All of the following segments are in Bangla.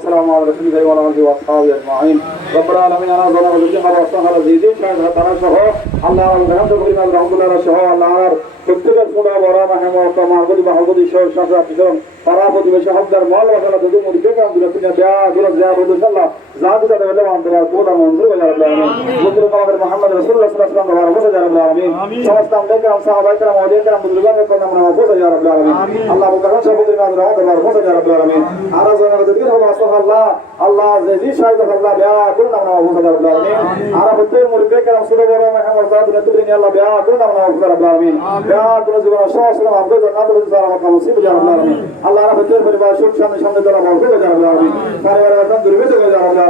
والسلام على رسول الله وعلى اله واصحابه اجمعين ربنا العالمين انا ظلمنا بالجهل واصلحنا الزيدين شاهد তারা সহ আল্লাহ রহমত করিম রহমতুল্লাহ সহ আল্লাহর প্রত্যেকের সুরা বড় মাহমত মাহবুদি মাহবুদি সহ শাসা কিশোর পাড়া প্রতিবেশী হকদার মল ওয়াসালা দুদু মুদি বেকার দুরা পিনা দেয়া দুরা দেয়া ذات قد ولوا عن دلال قودا منظور يا رب العالمين منظور قمر محمد رسول الله صلى الله عليه وسلم دوار وسط يا رب العالمين سمست عمدے کرم صحابہ کرم اولیاء کرم بزرگان کے کرم نام وسط يا رب العالمين اللہ ابو کرم صاحب کے نام دوار دوار وسط يا رب العالمين عرض انا ذکر ہوا سبحان اللہ اللہ عزیز شاہد اللہ بیا کل نام نام وسط يا رب العالمين عرب تے مربے کرم سورہ ورا محمد صاحب نے تبرین اللہ بیا کل نام نام وسط يا رب العالمين بیا کل زبر شاہ سلام عبد اللہ عبد اللہ سلام کا مصیب يا رب العالمين اللہ رب تے پریوار شوق شان شان دوار وسط يا رب العالمين سارے ورا دن دربے يا رب العالمين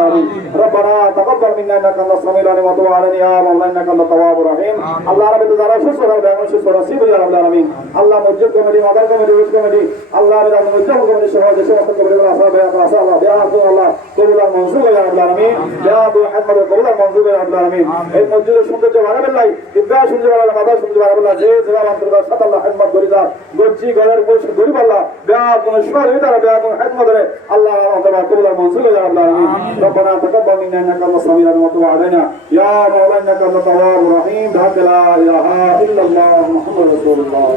রাব্বুল রব্বানা তাকাব্বাল মিন্না ইন্নাকা আনতাস সামিউল আলিম ওয়া তুব আলাইনা ইয়া মাওলানা ইন্নাকা আনতাত তাওয়াবুর রহিম। আল্লাহ রাব্বি যারা সুস্থ হবে এবং সুস্থ নসিব ইয়া রাব্বুল আলামিন আল্লাহ মসজিদ কমিটি মাদার কমিটি রুশ কমিটি আল্লাহ রাব্বি উদ্যম কমিটি সহ যে সমস্ত কমিটি আছে আল্লাহ বিয়া আল্লাহ কবুল আর মনসুর ইয়া রাব্বুল আলামিন বিয়া আবু মুহাম্মদ কবুল আর মনসুর ইয়া রাব্বুল আলামিন এই মসজিদের সৌন্দর্য বাড়াবেন নাই ইব্রাহিম সৌন্দর্য বাড়াবেন মাদার সৌন্দর্য বাড়াবেন না যে যেভাবে অন্তর্গত সাত আল্লাহ হেদমত করিদার গচ্ছি ঘরের বসে গরিব আল্লাহ বিয়া কোন সুর হইতারা বিয়া কোন হেদমত রে আল্লাহ অন্তর্গত কবুল আর মনসুর ইয়া রাব্বুল আলামিন ربنا تقبل منا انك انت السميع العليم وتب علينا يا مولانا انك انت التواب الرحيم بحق لا اله الا الله محمد رسول الله